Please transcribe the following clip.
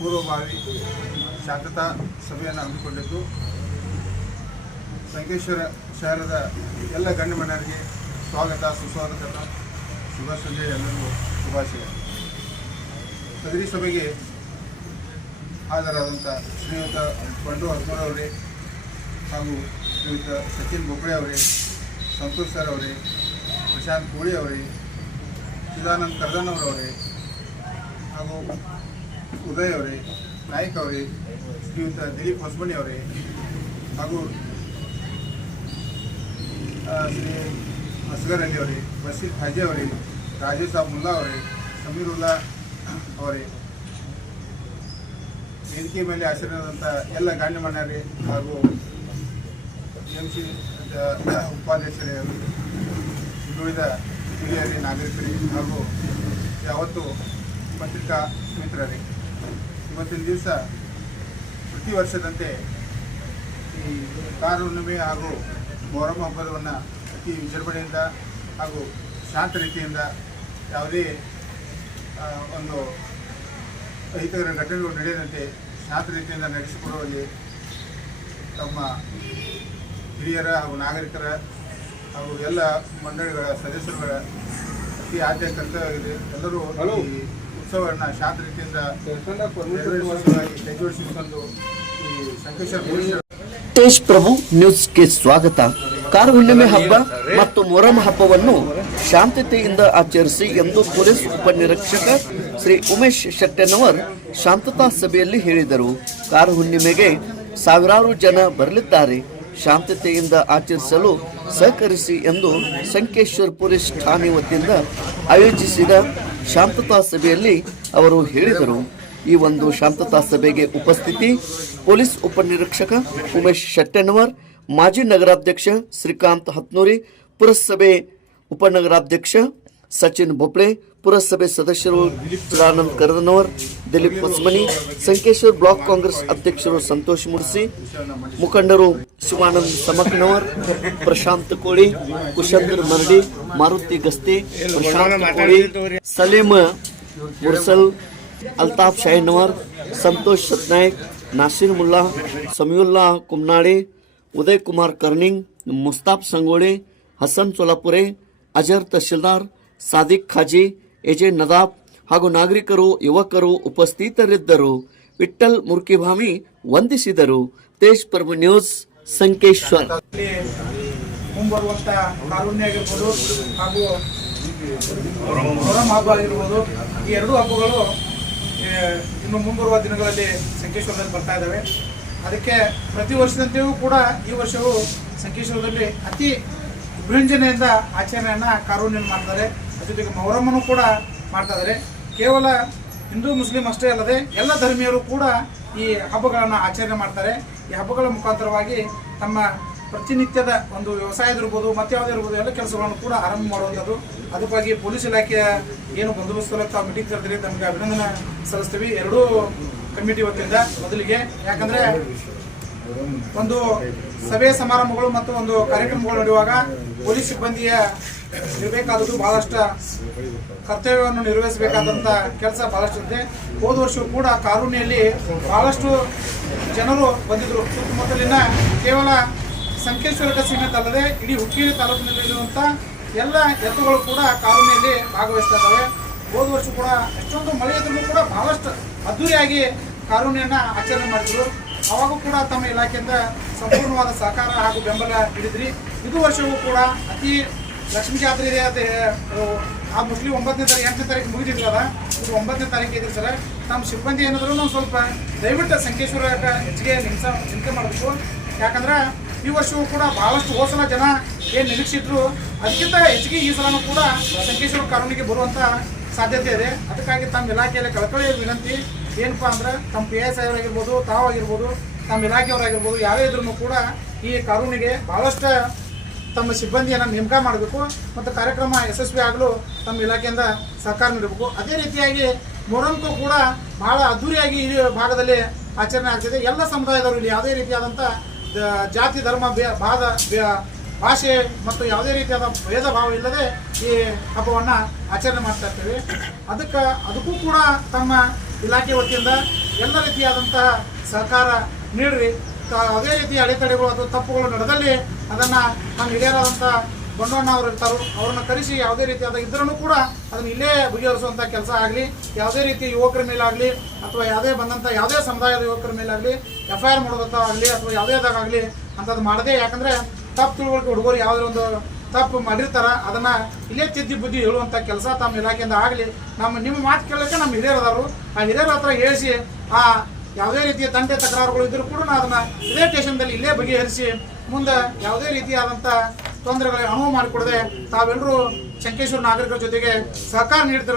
ಪೂರ್ವಭಾವಿ ಶಾಂತತಾ ಸಭೆಯನ್ನು ಹಮ್ಮಿಕೊಂಡಿದ್ದು, ಸಂಕೇಶ್ವರ ಶಹರದ ಎಲ್ಲ ಗಣ್ಯಮಣ್ಣರಿಗೆ ಸ್ವಾಗತ, ಸುಸ್ವಾಗತ, ಶುಭ ಸಂಜೆ ಎಲ್ಲರಿಗೂ ಶುಭಾಶಯ. ಸದರಿ ಸಭೆಗೆ ಹಾಜರಾದಂಥ ಶ್ರೀಯುತ ಬಂಡು ಅವರೇ ಹಾಗೂ ಶ್ರೀಯುತ ಸಚಿನ್ ಬೊಬ್ಬೆ ಅವರೇ, ಸಂತೋಷ್ ಸರ್ ಅವರೇ, ಪ್ರಶಾಂತ್ ಕೋಳಿ ಅವರೇ, ಚಿದಾನಂದ್ ಕರ್ದನ್ನವರವರೇ ಹಾಗೂ ಉದಯ್ ಅವರೇ, ನಾಯಕ್ ಅವರೇ, ಶ್ರೀಯುತ ದಿಲೀಪ್ ಹೊಸಮಣಿ ಅವರೇ, ಹಾಗೂ ಶ್ರೀ ಅಸ್ಗರ್ ಅಲಿ ಅವರೇ ಬಶೀರ್ ಖಾಜೆ ಅವರೇ, ರಾಜೇಶ್ ಮುಲ್ಲಾ ಅವರೇ, ಸಮೀರುಲ್ಲಾ ಅವರೇ. ವೇದಿಕೆ ಮೇಲೆ ಆಶೀರ್ವಾದಂಥ ಎಲ್ಲ ಗಣ್ಯಮಾನ್ಯರೇ ಹಾಗೂ ಎಂ ಸಿ ಉಪಾಧ್ಯಕ್ಷರೇ ಹಿಂದುಳಿದ ಹಿರಿಯರೇ, ನಾಗರಿಕರೇ ಹಾಗೂ ಯಾವತ್ತು ಪತ್ರಿಕಾ ಮಿತ್ರರೇ. ಇವತ್ತಿನ ದಿವಸ ಪ್ರತಿ ವರ್ಷದಂತೆ ಈ ಕಾರ ಹಾಗೂ ಮೊಹರಂ ಹಬ್ಬವನ್ನು ಅತಿ ವಿಜೃಂಭಣೆಯಿಂದ ಹಾಗೂ ಶಾಂತ ರೀತಿಯಿಂದ ಯಾವುದೇ ಒಂದು ಅಹಿತಕರ ಘಟನೆಗಳು ನಡೆಯದಂತೆ ಶಾಂತ ರೀತಿಯಿಂದ ನಡೆಸಿಕೊಡುವಲ್ಲಿ ತಮ್ಮ ಹಿರಿಯರ ಹಾಗೂ ನಾಗರಿಕರ ಹಾಗೂ ಎಲ್ಲ ಮಂಡಳಿಗಳ ಸದಸ್ಯರುಗಳ ಅತಿ ಆದ್ಯ ಕರ್ತವ್ಯವಾಗಿದೆ. ಎಲ್ಲರೂ ಈ ಉತ್ಸವವನ್ನು ಶಾಂತ ರೀತಿಯಿಂದ ತೇಜ್ ಪ್ರಭು ನ್ಯೂಸ್ಗೆ ಸ್ವಾಗತ. ಕಾರ ಹುಣ್ಣಿಮೆ ಹಬ್ಬ ಮತ್ತು ಮೊರಮ ಹಬ್ಬವನ್ನು ಶಾಂತತೆಯಿಂದ ಆಚರಿಸಿ ಎಂದು ಪೊಲೀಸ್ ಉಪನಿರೀಕ್ಷಕ ಶ್ರೀ ಉಮೇಶ್ ಶೆಟ್ಟೆನವರ್ ಶಾಂತತಾ ಸಭೆಯಲ್ಲಿ ಹೇಳಿದರು. ಕಾರ ಹುಣ್ಣಿಮೆಗೆ ಸಾವಿರಾರು ಜನ ಬರಲಿದ್ದಾರೆ. ಶಾಂತತೆಯಿಂದ ಆಚರಿಸಲು ಸಹಕರಿಸಿ ಎಂದು ಸಂಕೇಶ್ವರ್ ಪೊಲೀಸ್ ಠಾಣೆ ವತಿಯಿಂದ ಆಯೋಜಿಸಿದ ಶಾಂತತಾ ಸಭೆಯಲ್ಲಿ ಅವರು ಹೇಳಿದರು. ಈ ಒಂದು ಶಾಂತತಾ ಸಭೆಗೆ ಉಪಸ್ಥಿತಿ, ಪೊಲೀಸ್ ಉಪನಿರೀಕ್ಷಕ ಉಮೇಶ್ ಶೆಟ್ಟೆನವರ್ ಮಾಜಿ ನಗರಾಧ್ಯಕ್ಷ ಶ್ರೀಕಾಂತ್ ಹತ್ನೂರಿ, ಪುರಸಭೆ ಉಪನಗರಾಧ್ಯಕ್ಷ सचिन भोपळे पुरसभे सदस्य चिदानंद कर्दनवर दिलीप वसमनी संकेश्वर ब्लॉक काँग्रेस अध्यक्ष संतोष मुर्सी मुखंडरू शिवानंद समकनवर प्रशांत कोळी कुशंद्र मर्डी मारुती गस्ते प्रशांत कोळी सलीम मुरसल अल्ताफ शाहीनवर संतोष सतनायक नासिर मुल्ला समीउल्ला उदय कुमार कर्निंग मुस्ताफ संगोळे हसन सोलापुरे अजर तहसीलदार ಸಾದಿಕ್ ಖಾಜಿ, ಎಜೆ ನದಾಬ್ ಹಾಗೂ ನಾಗರಿಕರು, ಯುವಕರು ಉಪಸ್ಥಿತರಿದ್ದರು. ವಿಠಲ್ ಮುರ್ಕಿಭಾಮಿ ವಂದಿಸಿದರು. ತೇಜ್ ಪ್ರಭು ನ್ಯೂಸ್, ಸಂಕೇಶ್ವರ್. ಕಾರುಣ್ಯ ಹಾಗೂ ಹಬ್ಬ ಆಗಿರ್ಬೋದು, ಈ ಎರಡು ಹಬ್ಬಗಳು ಇನ್ನು ಮುಂಬರುವ ದಿನಗಳಲ್ಲಿ ಸಂಕೇಶ್ವರದಲ್ಲಿ ಬರ್ತಾ ಇದ್ದಾವೆ. ಅದಕ್ಕೆ ಪ್ರತಿ ವರ್ಷದಂತೆಯೂ ಕೂಡ ಈ ವರ್ಷವೂ ಸಂಕೇಶ್ವರದಲ್ಲಿ ಅತಿ ವಿಭಂಜನೆಯಿಂದ ಆಚರಣೆಯನ್ನು ಕಾರುಣ್ಯ ಮಾಡ್ತಾರೆ. ಜೊತೆಗೆ ಮೊಹರಮ್ಮನ್ನು ಕೂಡ ಮಾಡ್ತಾ ಇದ್ದಾರೆ. ಕೇವಲ ಹಿಂದೂ, ಮುಸ್ಲಿಂ ಅಷ್ಟೇ ಅಲ್ಲದೆ ಎಲ್ಲ ಧರ್ಮೀಯರು ಕೂಡ ಈ ಹಬ್ಬಗಳನ್ನು ಆಚರಣೆ ಮಾಡ್ತಾರೆ. ಈ ಹಬ್ಬಗಳ ಮುಖಾಂತರವಾಗಿ ತಮ್ಮ ಪ್ರತಿನಿತ್ಯದ ಒಂದು ವ್ಯವಸಾಯದಿರ್ಬೋದು ಮತ್ತೆ ಯಾವುದೇ ಇರ್ಬೋದು, ಎಲ್ಲ ಕೆಲಸಗಳನ್ನು ಕೂಡ ಆರಂಭ ಮಾಡುವಂಥದ್ದು. ಅದಕ್ಕಾಗಿ ಪೊಲೀಸ್ ಇಲಾಖೆಯ ಏನು ಬಂದೋಬಸ್ತ್ ತಾವು ಮೀಟಿಂಗ್ ತಮಗೆ ಅಭಿನಂದನೆ ಸಲ್ಲಿಸ್ತೀವಿ. ಎರಡೂ ಕಮಿಟಿ ವತಿಯಿಂದ ಮೊದಲಿಗೆ. ಯಾಕಂದ್ರೆ ಒಂದು ಸಭೆ ಸಮಾರಂಭಗಳು ಮತ್ತು ಒಂದು ಕಾರ್ಯಕ್ರಮಗಳು ನಡೆಯುವಾಗ ಪೊಲೀಸ್ ಸಿಬ್ಬಂದಿಯ ಇರಬೇಕಾದದ್ದು ಬಹಳಷ್ಟು ಕರ್ತವ್ಯವನ್ನು ನಿರ್ವಹಿಸಬೇಕಾದಂತ ಕೆಲಸ ಬಹಳಷ್ಟು ಇದೆ ಹೋದ ವರ್ಷವೂ ಕೂಡ ಕಾರುಣಿಯಲ್ಲಿ ಬಹಳಷ್ಟು ಜನರು ಬಂದಿದ್ದರು. ಸುತ್ತಮುತ್ತಲಿನ ಕೇವಲ ಸಂಕೇಶ್ವರಕ್ಕೆ ಸೀಮಿತ ಅಲ್ಲದೆ ಇಡೀ ಹುಕ್ಕೇರಿ ತಾಲೂಕಿನಲ್ಲಿರುವಂಥ ಎಲ್ಲ ಎತ್ತುಗಳು ಕೂಡ ಕಾರುಣಿಯಲ್ಲಿ ಭಾಗವಹಿಸ್ತಾ ಇದ್ದಾವೆ. ಹೋದ ವರ್ಷ ಕೂಡ ಎಷ್ಟೊಂದು ಮಳೆ ಇದ್ರೂ ಕೂಡ ಬಹಳಷ್ಟು ಅದ್ದೂರಿಯಾಗಿ ಕಾರೂನಿಯನ್ನು ಆಚರಣೆ ಮಾಡಿದ್ರು. ಅವಾಗೂ ಕೂಡ ತಮ್ಮ ಇಲಾಖೆಯಿಂದ ಸಂಪೂರ್ಣವಾದ ಸಹಕಾರ ಹಾಗೂ ಬೆಂಬಲ ನೀಡಿದ್ರಿ ಇದು ವರ್ಷವೂ ಕೂಡ ಅತಿ ಲಕ್ಷ್ಮೀ ಜಾತ್ರೆ ಇದೆ ಅದು ಆ ಮುಸ್ಲಿಂ ಒಂಬತ್ತನೇ ತಾರೀಕು ಎಂಟನೇ ತಾರೀಕು ಮುಗಿದಿಲ್ಲ ಇದು ಒಂಬತ್ತನೇ ತಾರೀಕು ಇದೆ ಸರ್. ತಮ್ಮ ಸಿಬ್ಬಂದಿ ಏನಾದರೂ ಒಂದು ಸ್ವಲ್ಪ ದಯವಿಟ್ಟು ಸಂಕೇಶ್ವರ ಹೆಚ್ಚಿಗೆ ನಿಂಸ ಚಿಂತೆ ಮಾಡಬೇಕು. ಯಾಕಂದ್ರೆ ಈ ವರ್ಷವೂ ಕೂಡ ಬಹಳಷ್ಟು ಹೋಸಲ ಜನ ಏನು ನಿರೀಕ್ಷಿದ್ರು, ಅದಕ್ಕಿಂತ ಹೆಚ್ಚಿಗೆ ಈ ಸಲನೂ ಕೂಡ ಸಂಕೇಶ್ವರ ಕಾನೂನಿಗೆ ಬರುವಂತ ಸಾಧ್ಯತೆ ಇದೆ. ಅದಕ್ಕಾಗಿ ತಮ್ಮ ಇಲಾಖೆಯಲ್ಲಿ ಕಳಕಳಿಯ ವಿನಂತಿ ಏನಪ್ಪಾ ಅಂದ್ರೆ ತಮ್ಮ ಪಿ ಎಸ್ ಆಗಿರ್ಬೋದು ತಾವಾಗಿರ್ಬೋದು, ತಮ್ಮ ಇಲಾಖೆಯವರಾಗಿರ್ಬೋದು ಯಾವೇ ಇದ್ರೂ ಕೂಡ ಈ ಕಾನೂನಿಗೆ ಭಾಳಷ್ಟು ತಮ್ಮ ಸಿಬ್ಬಂದಿಯನ್ನು ನೇಮಕ ಮಾಡಬೇಕು ಮತ್ತು ಕಾರ್ಯಕ್ರಮ ಯಶಸ್ವಿ ಆಗಲು ತಮ್ಮ ಇಲಾಖೆಯಿಂದ ಸಹಕಾರ ನೀಡಬೇಕು. ಅದೇ ರೀತಿಯಾಗಿ ಮೊರಂಕು ಕೂಡ ಬಹಳ ಅದ್ದೂರಿಯಾಗಿ ಈ ಭಾಗದಲ್ಲಿ ಆಚರಣೆ ಆಗ್ತಿದೆ. ಎಲ್ಲ ಸಮುದಾಯದವರು ಇಲ್ಲಿ ಯಾವುದೇ ರೀತಿಯಾದಂಥ ಜಾತಿ, ಧರ್ಮ ಭೇ- ಭಾಷೆ ಮತ್ತು ಯಾವುದೇ ರೀತಿಯಾದ ಭೇದ ಭಾವ ಇಲ್ಲದೆ ಈ ಹಬ್ಬವನ್ನು ಆಚರಣೆ ಮಾಡ್ತಾ ಇರ್ತೀವಿ. ಅದಕ್ಕೆ, ಅದಕ್ಕೂ ಕೂಡ ತಮ್ಮ ಇಲಾಖೆ ವತಿಯಿಂದ ಎಲ್ಲ ರೀತಿಯಾದಂತಹ ಸಹಕಾರ ನೀಡ್ರಿ. ಯಾವುದೇ ರೀತಿಯ ಅಡೆತಡೆಗಳು ಅಥವಾ ತಪ್ಪುಗಳು ನಡೆದಲ್ಲಿ ಅದನ್ನು ನಮ್ಮ ಹಿರಿಯರಾದಂಥ ಬಂಡವಣ್ಣ ಅವರು ಇರ್ತಾರೆ, ಅವ್ರನ್ನ ಕರೆಸಿ ಯಾವುದೇ ರೀತಿಯಾದ ಇದ್ರೂ ಕೂಡ ಅದನ್ನ ಇಲ್ಲೇ ಬಗೆಹರಿಸುವಂಥ ಕೆಲಸ ಆಗಲಿ, ಯಾವುದೇ ರೀತಿ ಯುವಕರ ಮೇಲಾಗಲಿ, ಅಥವಾ ಯಾವುದೇ ಬಂದಂಥ ಯಾವುದೇ ಸಮುದಾಯದ ಯುವಕರ ಮೇಲಾಗಲಿ ಎಫ್ ಐ ಆರ್ ಮಾಡೋದಾಗಲಿ ಅಥವಾ ಯಾವುದೇದಾಗಲಿ ಅಂಥದ್ದು ಮಾಡದೆ, ಯಾಕಂದರೆ ತಪ್ಪು ತಿಳುವಳಿಕೆ ಹುಡುಗರು ಯಾವುದೇ ಒಂದು ತಪ್ಪು ಮಾಡಿರ್ತಾರ, ಅದನ್ನ ಇಲ್ಲೇ ತಿದ್ದಿ ಬುದ್ಧಿ ಹೇಳುವಂಥ ಕೆಲಸ ತಮ್ಮ ಇಲಾಖೆಯಿಂದ ಆಗಲಿ. ನಮ್ಮ ನಿಮ್ಮ ಮಾತು ಕೇಳಕ್ಕೆ ನಮ್ಮ ಹಿರಿಯರು ಅದಾರು. ಆ ಹಿರಿಯರ ಹತ್ರ ಹೇಳಿಸಿ, ಆ ಯಾವುದೇ ರೀತಿಯ ತಂಟೆ ತಕರಾರುಗಳು ಇದ್ದರೂ ಕೂಡ ಅದನ್ನ ಇದೇ ಸ್ಟೇಷನ್ದಲ್ಲಿ ಇಲ್ಲೇ ಬಗೆಹರಿಸಿ, ಮುಂದೆ ಯಾವುದೇ ರೀತಿಯಾದಂಥ ತೊಂದರೆಗಳಿಗೆ ಅನುವು ಮಾಡಿಕೊಡದೆ ತಾವೆಲ್ಲರೂ ಶಂಕೇಶ್ವರ ನಾಗರಿಕರ ಜೊತೆಗೆ ಸಹಕಾರ ನೀಡ್ತಿರೋ